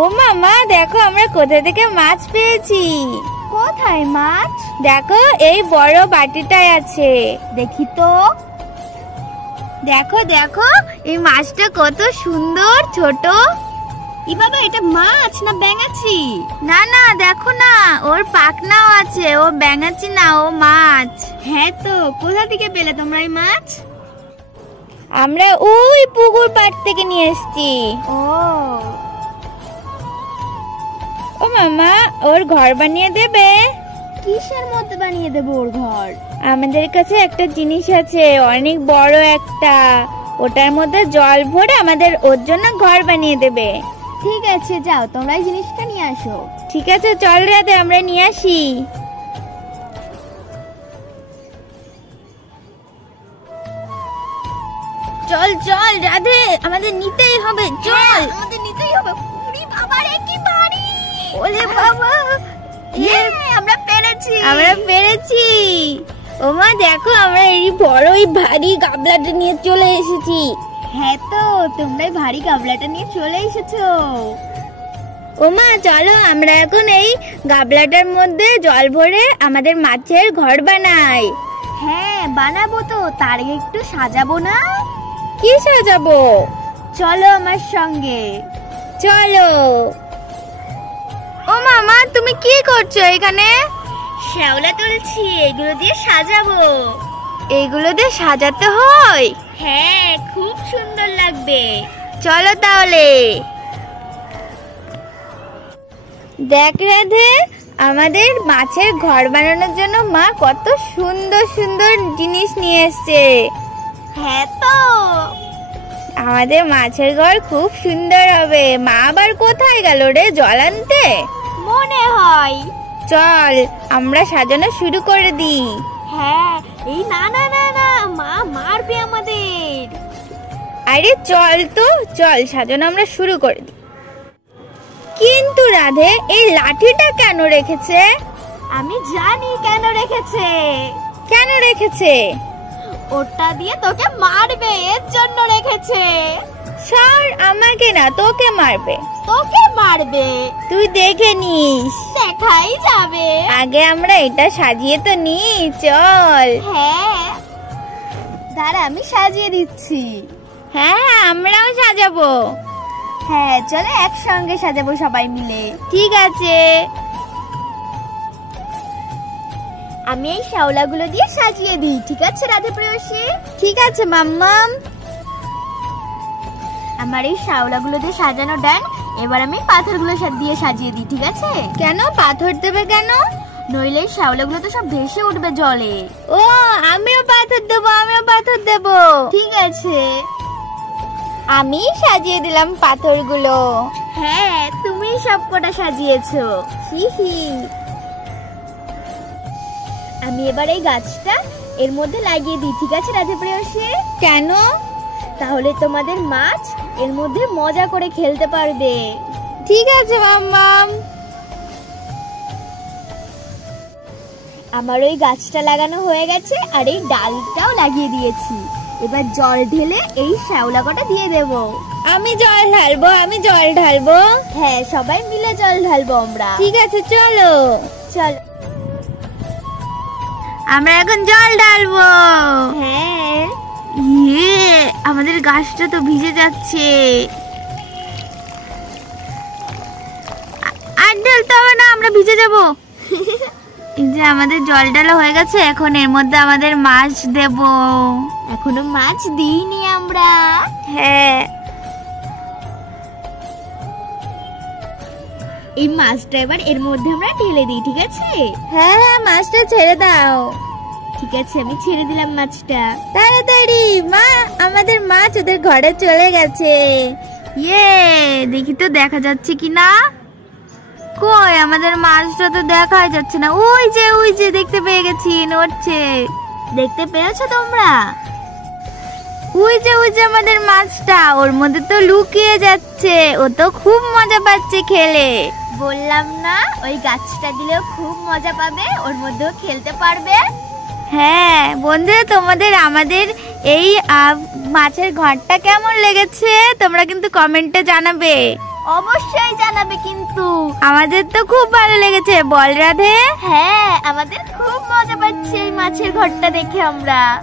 ও মামা দেখো আমরা কোথা থেকে মাছ পেয়েছি। কোথায় মাছ? দেখো এই বড় বাটিটায় আছে। দেখি তো। দেখো দেখো এই মাছটা কত সুন্দর ছোট। ই বাবা, এটা মাছ না ব্যাঙাচি? না না দেখো না, ওর পাখনাও আছে। ও ব্যাঙাচি না, ও মাছ। হ্যাঁ তো, কোথা থেকে পেলে তোমরা এই মাছ? আমরা ওই পুকুর পাড় থেকে নিয়ে এসেছি। ও মামা, ওর ঘর বানিয়ে দেবে? কিসের মধ্যে বানিয়ে দেবো ওর ঘর? আমাদের কাছে একটা জিনিস আছে, অনেক বড় একটা, ওটার মধ্যে জল ভরে আমাদের ওর জন্য ঘর বানিয়ে দেবে। ঠিক আছে, যাও তোমরা এই জিনিসটা নিয়ে আসো। ঠিক আছে, চল রাতে আমরা নিয়ে আসি। চল চল রাধে, আমাদের নিতেই হবে। চল, আমাদের নিতেই হবে। ওরে বাবা রে, কি ভারী! ওলে বাবা, আমরা পেরেছি, আমরা পেরেছি। ওমা দেখো, আমরা এই বড় এই ভারী গাবলাটা নিয়ে চলে এসেছি। হ্যাঁ তো, তোমরা এই ভারী গাবলাটা নিয়ে চলে এসেছো। ওমা চলো আমরা এখন এই গাবলাটার মধ্যে জল ভরে আমাদের মাছের ঘর বানাই। হ্যাঁ বানাবো তো, তার আগে একটু সাজাবো না? কি সাজাবো? চলো আমার সঙ্গে। চলো। ও মামা, তুমি কি করছো এখানে? শ্যাওলা তুলছি, এগুলো দিয়ে সাজাবো। এইগুলো দিয়ে সাজাতে হয়? হ্যাঁ, খুব সুন্দর লাগবে। চলো তাহলে। দেখ রাধে, আমাদের মাছের ঘর বানানোর জন্য মা কত সুন্দর সুন্দর জিনিস নিয়ে এসেছে। হ্যাঁ তো, আমাদের মাছের ঘর খুব সুন্দর হবে। মা আবার কোথায় গেল রে, জল আনতে মনে হয়। চল আমরা সাজানো শুরু করে দিই। হ্যাঁ, এই না না না না, মা মারবে আমাদের। আরে চল তো, চল সাজানো আমরা শুরু করে দিই। কিন্তু রাধে, এই লাঠিটা কেন রেখেছে? আমি জানি কেন রেখেছে। কেন রেখেছে? ওটা দিয়ে তোকে মারবে, এর জন্য রেখেছে। সর, আমাকে না, তোকে মারবে। তোকে মারবে? তুই দেখে নিস। দেখাই যাবে। আগে আমরা এটা সাজিয়ে তো নি, চল। হ্যাঁ দাঁড়া, আমি সাজিয়ে দিচ্ছি। হ্যাঁ আমরাও সাজাবো। হ্যাঁ চলো একসঙ্গে সাজাবো সবাই মিলে। ঠিক আছে। আমি এই শ্যাওলাগুলো দিয়ে সাজিয়ে দিই, ঠিক আছে রাধে প্রেয়সী? ঠিক আছে মাম্মাম। আমার এই শ্যাওলাগুলো দিয়ে সাজানো ডান। এবার আমি পাথরগুলো দিয়ে সাজিয়ে দিই, ঠিক আছে? কেন পাথর দেবে কেন? নইলে এই শ্যাওলাগুলো তো সব ভেসে উঠবে জলে। ও, আমিও পাথর দেবো, আমিও পাথর দেবো। ঠিক আছে, আমি সাজিয়ে দিলাম পাথরগুলো। হ্যাঁ তুমি সব কটা সাজিয়েছো। হি হি। আমি এবার এই গাছটা এর মধ্যে লাগিয়ে দিই, ঠিক আছে রাধে প্রেয়সী? কেন? তাহলে তোমাদের মাছ এর মধ্যে মজা করে খেলতে পারবে। ঠিক আছে মাম্মাম। আমার ওই গাছটা লাগানো হয়ে গেছে, আর এই ডালটাও লাগিয়ে দিয়েছি। এবার জল ঢেলে এই শ্যাওলা কটা দিয়ে দেবো। আমি জল ঢালবো, আমি জল ঢালবো। হ্যাঁ সবাই মিলে জল ঢালবো আমরা। ঠিক আছে চলো। চল, আমরা এখন জল ঢালবো। হ্যাঁ। ইয়ে, আমাদের গাছটা তো ভিজে যাচ্ছে। আর ঢালতে হবে না, আমরা ভিজে যাবো। এই যে আমাদের জল ঢালা হয়ে গেছে, এখন এর মধ্যে আমাদের মাছ দেব। এখনো মাছ দিইনি আমরা। হ্যাঁ, এই মাছটা এবার এর মধ্যে আমরা ঢেলে দিই, ঠিক আছে? হ্যাঁ হ্যাঁ, মাছটা ছেড়ে দাও। ঠিক আছে, আমি ছেড়ে দিলাম মাছটা। তাড়াতাড়ি, মা আমাদের মাছ ওদের ঘরে চলে গেছে। ইয়ে, দেখি তো দেখা যাচ্ছে কিনা। কই আমাদের মাছটা তো দেখা যাচ্ছে না। ওই যে ওই যে, দেখতে পেয়ে গেছি, নড়ছে। দেখতে পেয়েছো তোমরা? ওই যে আমাদের মাছটা, ওর মধ্যে তো লুকিয়ে যাচ্ছে। ও তো খুব মজা পাচ্ছে খেলে। বললাম না, ওই গাছটা দিলেও খুব মজা পাবে, ওর মধ্যেও খেলতে পারবে। হ্যাঁ বন্ধুরা, তোমাদের আমাদের এই মাছের ঘরটা কেমন লেগেছে তোমরা কিন্তু কমেন্টে জানাবে। অবশ্যই জানাবে কিন্তু। আমাদের তো খুব ভালো লেগেছে, বল রাধে। হ্যাঁ, আমাদের খুব মজা পাচ্ছে এই মাছের ঘরটা দেখে আমরা।